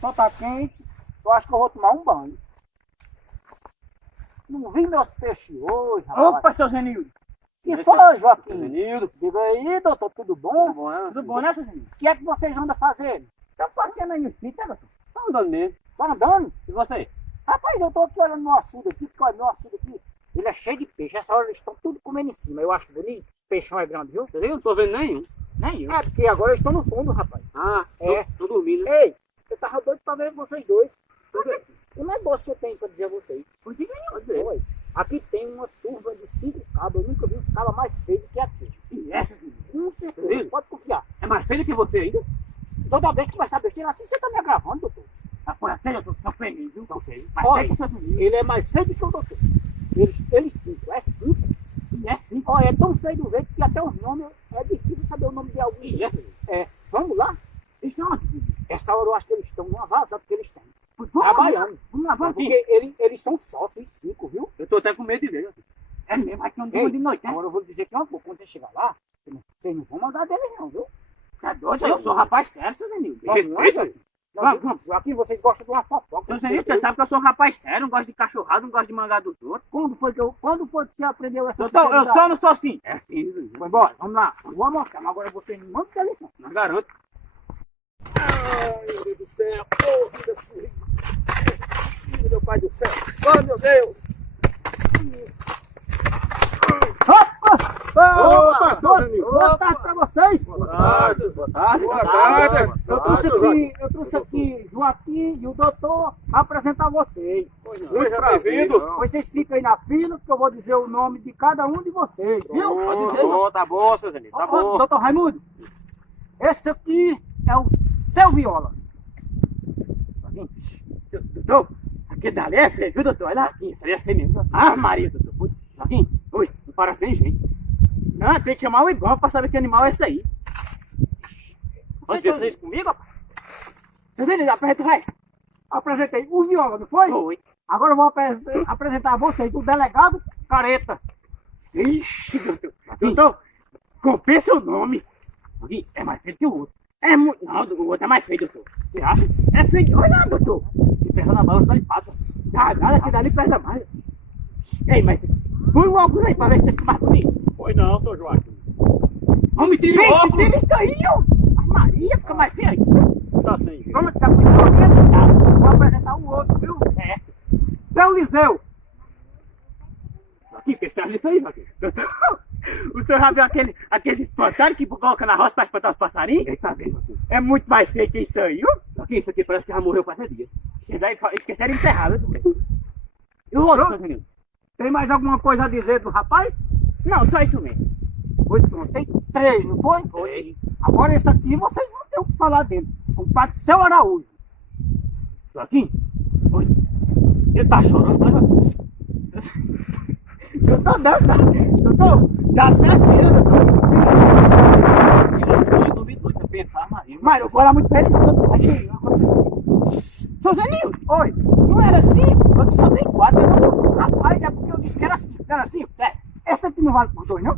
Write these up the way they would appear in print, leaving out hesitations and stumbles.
Só tá quente. Eu acho que eu vou tomar um banho. Não vi meus peixes hoje, rapaz. Opa, seu Zenildo. Que foi, Joaquim? Zenildo. Diga aí, doutor, tudo bom? Tudo bom, né, seu Zenildo? O que é que vocês andam fazendo? Tá fazendo aí no sítio, né, doutor? Tá andando mesmo. Tá andando? E você? Rapaz, eu tô aqui olhando no açude aqui, porque olha, no açude aqui, ele é cheio de peixe. Essa hora eles estão tudo comendo em cima. Eu acho bonito. O peixão é grande, viu? Eu não tô vendo nenhum. Nenhum. É, porque agora eles estão no fundo, rapaz. Ah, É. tô dormindo, né? Ei, eu tava doido pra ver vocês dois. O negócio que eu tenho pra dizer a vocês. Por que ganhou? Oi, aqui tem uma turba de 5 cabos. Eu nunca vi um cabo mais feio do que aqui. E essa, Zenildo? Com certeza, pode confiar. É mais feio que você ainda? Toda vez que vai saber besteira assim, você tá me agravando, doutor. Tá por aqui, eu tô feliz, viu? Tô feio. Mas Olha, feio que o seu Zenildo. ele é mais feio do que o doutor. Eles 5, é 5. E é sim. Olha, é tão feio do jeito que até os nomes, é difícil saber o nome de algum. E é? É, vamos lá? Eles estão onde, Zenildo? Essa hora eu acho que eles estão numa vazada que eles estão. Vamos Trabalhando. Vamos lá, vamos. Porque eles são sócios, 5, viu? Eu tô até com medo de ver. É mesmo, aqui é um dia Ei, de noite, né? agora eu vou dizer que uma coisa, quando você chegar lá, vocês não vão mandar deles não, viu? Tá doido? Eu sou um rapaz sério, seu Zenildo. Vamos lá, Respeita. Joaquim. Vamos, vamos. Joaquim, vocês gostam de uma fofoca. Seu Zenildo, você sabe que eu sou um rapaz sério, não gosto de cachorrado, não gosto de mangar dos outros. Quando foi que você aprendeu essa Doutor, eu só não sou assim. É assim, Zenildo. Foi embora, vamos lá. Eu vou mostrar, mas agora vocês não mandam deles não. Não garanto. Ai, meu Deus do céu. Oh, vida fui. Meu pai do céu. Oh, meu Deus. Opa, seu Zenildo. Boa tarde pra vocês. Boa tarde. Boa tarde. Boa tarde. Eu trouxe aqui Joaquim e o doutor para apresentar vocês. Muito bem-vindo. Vocês ficam aí na fila, que eu vou dizer o nome de cada um de vocês, viu? Pode dizer. Tá bom, seu Zenildo, tá bom. Doutor Raimundo, esse aqui é o seu Viola. Doutor, aquele dali é feio, viu, doutor? Olha aqui, isso aí é feio mesmo. Ah, Maria, doutor. Oi, Joaquim, oi, não para frente, gente. Não, tem que chamar o Ibama pra saber que animal é esse aí. Pode ver isso comigo, rapaz? Seu Zenildo, apresenta o rei. Apresentei o Viola, não foi? Oi. Agora eu vou apresentar a vocês o delegado Careta. Ixi, doutor. Doutor, compensa o nome. Joaquim, é mais feio que o outro. É muito. Não, o outro é mais feio, doutor. Você acha? É feio. Olha, doutor. Se pesa na balança, ele passa. Nada, que dali pesa mais. Ei, mas põe o óculos aí pra ver se você fica mais bonito. Pois não, seu Joaquim. Homem, tira o Gente, óculos. tira isso aí, ó. A Maria fica mais feia aqui. Tá sem jeito. Vamos ficar com isso aqui? Tá. Vou apresentar o outro, viu? É. Seu Liseu. Joaquim, pensa nisso aí, Joaquim. Doutor, o senhor já viu aqueles espantalhos que colocam na roça pra espantar os passarinhos? Ele tá vendo, Joaquim. É muito mais feio que isso aí, ó. Joaquim, isso aqui parece que já morreu faz dias. Esqueceram de enterrar, né? E o outro, seu Zenildo? Tem mais alguma coisa a dizer do rapaz? Não, só isso mesmo. Pois pronto, tem 3, não foi? Oi. Agora esse aqui vocês não tem o que falar dele. O padre Seu Araújo. Joaquim? Oi. Ele tá chorando, tá, Joaquim? Doutor, doutor, dá certeza, Eu duvido muito você pensar, Maria. mas eu vou lá muito perto, doutor. Aqui, Seu Zenildo, oi, não era assim? Aqui só tem 4, não. rapaz, é porque eu disse que era assim, era assim. Esse aqui não vale por 2, não?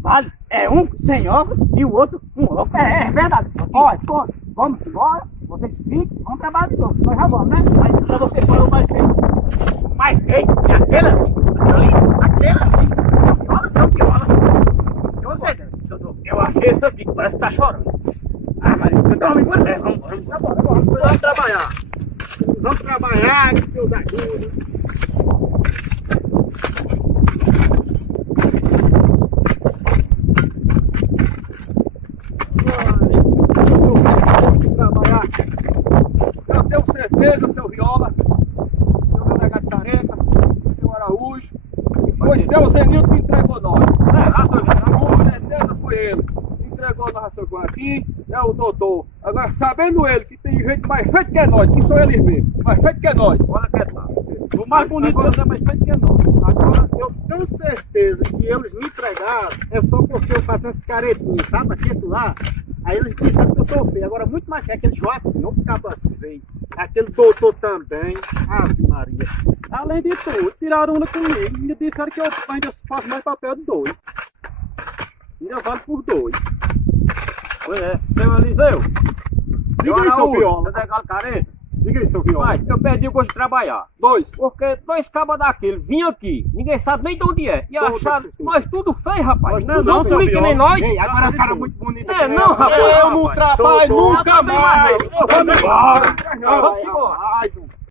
Vale. É um sem óculos e o outro com óculos. É verdade. Olha, pronto, vamos embora, vocês fiquem, vamos trabalhar de novo. Nós já vamos, né? Aí pra você falou mais feio. Mais feio? É aquele ali. Aquele ali. Olha seu viola. Eu sei, doutor. Eu achei esse aqui que parece que tá chorando. Ah, Maria, vamos embora. Vamos. Tá bom, tá bom. Vamos trabalhar. Vamos trabalhar, que Deus ajuda. Vamos trabalhar. Eu tenho certeza, seu Viola, seu delegado Careta, seu Araújo, foi seu Zenildo que entregou nós. Com certeza foi ele. Entregou nós a seu Joaquim, é o doutor. Agora, sabendo ele que tem gente mais feito que nós, que são eles mesmos, mais feito que nós. Olha que tá. O mais bonito é mais feio que nós. Agora, eu tenho certeza que eles me entregaram é só porque eu faço essas caretinhas, sabe? Aqui e lá. Aí eles disseram que eu sou feio. Agora, muito mais feio. Aquele Joaquim não ficava feio. Aquele doutor também. Ave Maria. Além de tudo, tiraram onda comigo e ainda disseram que eu ainda faço mais papel de 2. Ainda vale por 2. Pois é, seu Eliseu. Diga aí, seu Viola. Delegado Careta. Diga aí, seu Viola. Mas eu perdi o gosto de trabalhar. 2. Porque 2 cabas daquele vinham aqui, ninguém sabe nem de onde é. E acharam nós tudo feio, rapaz. Nós não é Tudo não, seu ruim que Viola. nem nós. Ei, agora é um cara muito bonito É aqui, né? não, rapaz. Eu não trabalho nunca mais. Vamos embora. Vamos embora. Vamos embora. Mais um.